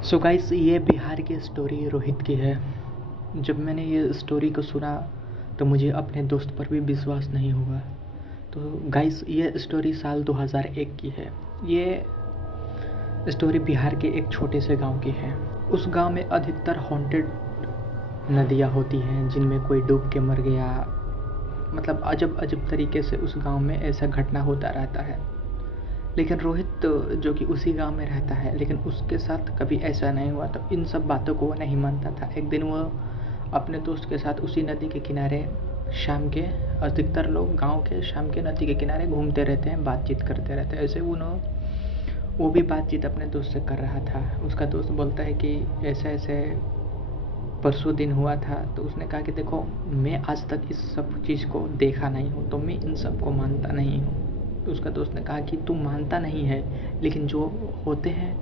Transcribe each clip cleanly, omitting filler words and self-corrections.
So guys, ये बिहार की story Rohit की है। जब मैंने ये स्टोरी को सुना तो मुझे अपने दोस्त पर भी विश्वास नहीं हुआ। तो गाइस, ये स्टोरी साल 2001 की है। ये स्टोरी बिहार के एक छोटे से गांव की है। उस गांव में अधिकतर हॉन्टेड नदियाँ होती हैं जिनमें कोई डूब के मर गया। मतलब अजब अजब तरीके से उस गांव में ऐसा घटना होता रहता है। लेकिन रोहित जो कि उसी गांव में रहता है, लेकिन उसके साथ कभी ऐसा नहीं हुआ। तो इन सब बातों को वो नहीं मानता था। एक दिन वो अपने दोस्त के साथ उसी नदी के किनारे शाम के, अधिकतर लोग गांव के शाम के नदी के किनारे घूमते रहते हैं, बातचीत करते रहते हैं। ऐसे वो भी बातचीत अपने दोस्त से कर रहा था। उसका दोस्त बोलता है कि ऐसे ऐसे परसों दिन हुआ था। तो उसने कहा कि देखो, मैं आज तक इस सब चीज़ को देखा नहीं हूँ, तो मैं इन सब को मानता नहीं हूँ। तो उसका दोस्त ने कहा कि तू मानता नहीं है, लेकिन जो होते हैं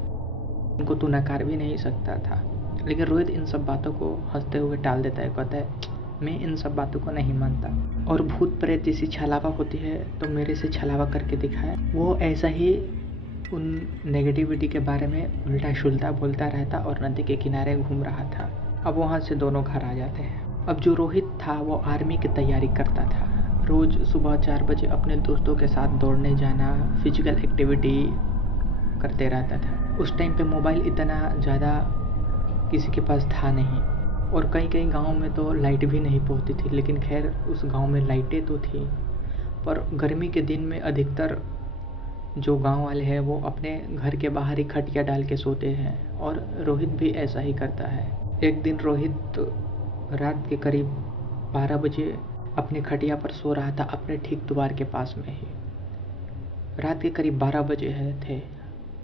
उनको तू नकार भी नहीं सकता था। लेकिन रोहित इन सब बातों को हंसते हुए टाल देता है, कहता है मैं इन सब बातों को नहीं मानता। और भूत प्रेत जैसी छलावा होती है तो मेरे से छलावा करके दिखाए। वो ऐसा ही उन नेगेटिविटी के बारे में उल्टा सुलटा बोलता रहता और नदी के किनारे घूम रहा था। अब वहाँ से दोनों घर आ जाते हैं। अब जो रोहित था वो आर्मी की तैयारी करता था। रोज़ सुबह 4 बजे अपने दोस्तों के साथ दौड़ने जाना, फिजिकल एक्टिविटी करते रहता था। उस टाइम पे मोबाइल इतना ज़्यादा किसी के पास था नहीं, और कई कई गाँव में तो लाइट भी नहीं पहुँचती थी। लेकिन खैर, उस गाँव में लाइटें तो थी, पर गर्मी के दिन में अधिकतर जो गांव वाले हैं वो अपने घर के बाहर ही खटिया डाल के सोते हैं, और रोहित भी ऐसा ही करता है। एक दिन रोहित रात के करीब 12 बजे अपने खटिया पर सो रहा था, अपने ठीक द्वार के पास में ही। रात के करीब 12 बजे थे,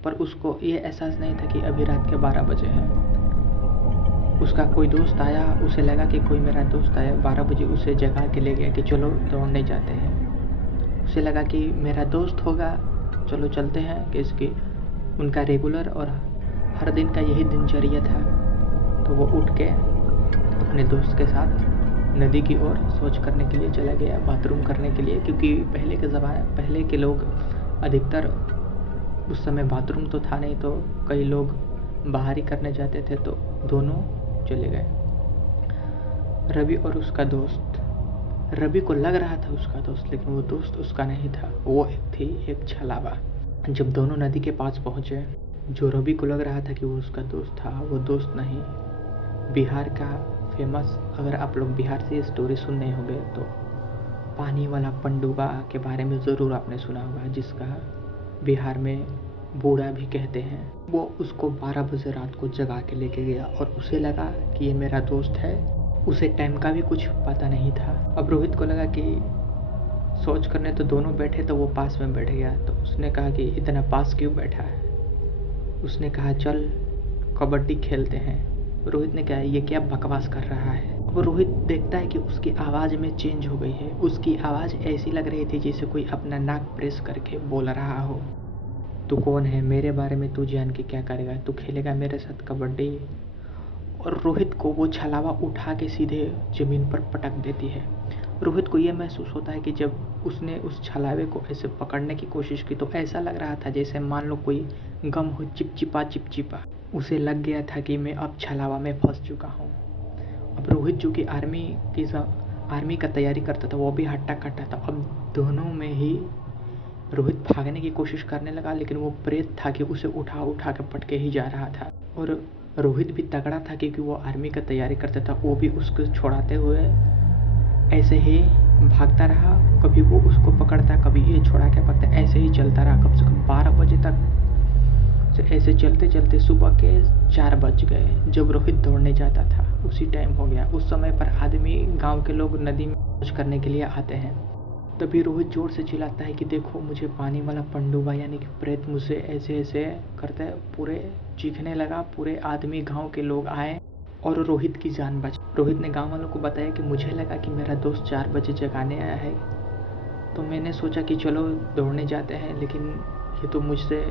पर उसको ये एहसास नहीं था कि अभी रात के 12 बजे हैं। उसका कोई दोस्त आया, उसे लगा कि कोई मेरा दोस्त आया। 12 बजे उसे जगा के ले गया कि चलो दौड़ने जाते हैं। उसे लगा कि मेरा दोस्त होगा, चलो चलते हैं। कि इसकी उनका रेगुलर और हर दिन का यही दिनचर्या था। तो वो उठ के अपने दोस्त के साथ नदी की ओर शौच करने के लिए चला गया, बाथरूम करने के लिए। क्योंकि पहले के लोग अधिकतर, उस समय बाथरूम तो था नहीं, तो कई लोग बाहर ही करने जाते थे। तो दोनों चले गए, रवि और उसका दोस्त। रवि को लग रहा था उसका दोस्त, लेकिन वो दोस्त उसका नहीं था। वो एक छलावा। जब दोनों नदी के पास पहुंचे, जो रवि को लग रहा था कि वो उसका दोस्त था, वो दोस्त नहीं। बिहार का फेमस, अगर आप लोग बिहार से ये स्टोरी सुन नहीं होंगे तो पानी वाला पनडुब्बा के बारे में ज़रूर आपने सुना होगा, जिसका बिहार में बूढ़ा भी कहते हैं। वो उसको 12 बजे रात को जगा के लेके गया, और उसे लगा कि ये मेरा दोस्त है। उसे टाइम का भी कुछ पता नहीं था। अब रोहित को लगा कि शौच करने तो दोनों बैठे, तो वो पास में बैठ गया। तो उसने कहा कि इतना पास क्यों बैठा है। उसने कहा चल कबड्डी खेलते हैं। रोहित ने कहा ये क्या बकवास कर रहा है। अब रोहित देखता है कि उसकी आवाज़ में चेंज हो गई है। उसकी आवाज़ ऐसी लग रही थी जैसे कोई अपना नाक प्रेस करके बोल रहा हो। तू कौन है, मेरे बारे में तू जान के क्या करेगा, तू खेलेगा मेरे साथ कबड्डी। और रोहित को वो छलावा उठा के सीधे ज़मीन पर पटक देती है। रोहित को ये महसूस होता है कि जब उसने उस छलावे को ऐसे पकड़ने की कोशिश की तो ऐसा लग रहा था जैसे मान लो कोई गम हो, चिपचिपा चिपचिपा। उसे लग गया था कि मैं अब छलावा में फंस चुका हूँ। अब रोहित जो कि आर्मी का तैयारी करता था, वो भी हट्टा कट्टा था। अब दोनों में ही रोहित भागने की कोशिश करने लगा, लेकिन वो प्रेत था कि उसे उठा उठा के पटके ही जा रहा था। और रोहित भी तगड़ा था क्योंकि वो आर्मी का तैयारी करता था। वो भी उसको छोड़ाते हुए ऐसे ही भागता रहा। कभी वो उसको पकड़ता, कभी ये छोड़ा के पकड़ता, ऐसे ही चलता रहा कम से कम 12 बजे तक। ऐसे चलते चलते सुबह के 4 बज गए। जब रोहित दौड़ने जाता था उसी टाइम हो गया। उस समय पर आदमी, गांव के लोग नदी में शौच करने के लिए आते हैं। तभी रोहित जोर से चिल्लाता है कि देखो, मुझे पानी वाला पनडुब्बा यानी कि प्रेत मुझसे ऐसे ऐसे करते है। पूरे चीखने लगा। पूरे आदमी, गांव के लोग आए और रोहित की जान बची। रोहित ने गांव वालों को बताया कि मुझे लगा कि मेरा दोस्त 4 बजे जगाने आया है, तो मैंने सोचा कि चलो दौड़ने जाते हैं। लेकिन ये तो मुझसे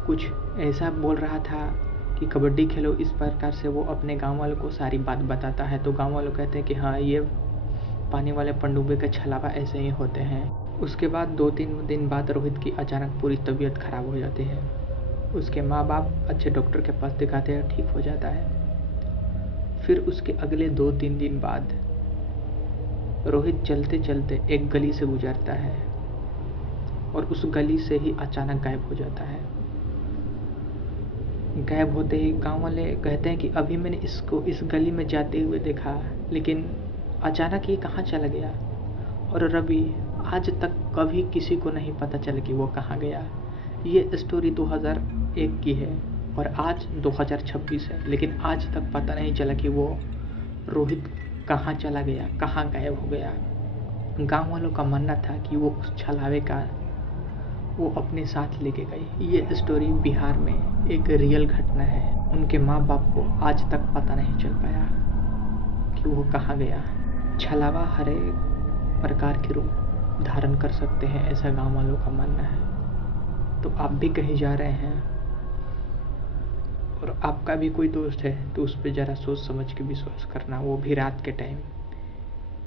कुछ ऐसा बोल रहा था कि कबड्डी खेलो। इस प्रकार से वो अपने गांव वालों को सारी बात बताता है। तो गांव वालों कहते हैं कि हाँ, ये पानी वाले पनडुब्बे का छलावा ऐसे ही होते हैं। उसके बाद 2-3 दिन बाद रोहित की अचानक पूरी तबीयत खराब हो जाती है। उसके माँ बाप अच्छे डॉक्टर के पास दिखाते हैं, ठीक हो जाता है। फिर उसके अगले 2-3 दिन बाद रोहित चलते चलते एक गली से गुजरता है और उस गली से ही अचानक गायब हो जाता है। गायब होते ही गांव वाले कहते हैं कि अभी मैंने इसको इस गली में जाते हुए देखा, लेकिन अचानक ये कहाँ चला गया। और रवि आज तक कभी किसी को नहीं पता चला कि वो कहाँ गया। ये स्टोरी 2001 की है और आज 2026 है, लेकिन आज तक पता नहीं चला कि वो रोहित कहाँ चला गया, कहाँ गायब हो गया। गांव वालों का मानना था कि वो उस छलावे का वो अपने साथ लेके गई। ये स्टोरी बिहार में एक रियल घटना है। उनके माँ बाप को आज तक पता नहीं चल पाया कि वो कहाँ गया। छलावा हर एक प्रकार के रूप धारण कर सकते हैं, ऐसा गांव वालों का मानना है। तो आप भी कहीं जा रहे हैं और आपका भी कोई दोस्त है तो उस पर ज़रा सोच समझ के विश्वास करना, वो भी रात के टाइम,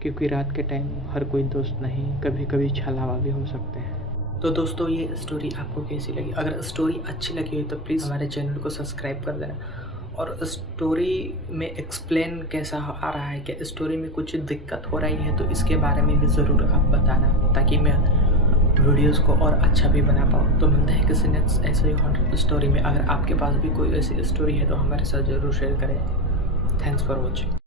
क्योंकि रात के टाइम हर कोई दोस्त नहीं, कभी कभी छलावा भी हो सकते हैं। तो दोस्तों ये स्टोरी आपको कैसी लगी? अगर स्टोरी अच्छी लगी हो तो प्लीज़ हमारे चैनल को सब्सक्राइब कर देना। और स्टोरी में एक्सप्लेन कैसा आ रहा है, क्या स्टोरी में कुछ दिक्कत हो रही है, तो इसके बारे में भी ज़रूर आप बताना, ताकि मैं वीडियोस को और अच्छा भी बना पाऊँ। तो मिलते हैं किसी नेक्स्ट ऐसे ही हॉरर स्टोरी में। अगर आपके पास भी कोई ऐसी स्टोरी है तो हमारे साथ ज़रूर शेयर करें। Thanks for watching.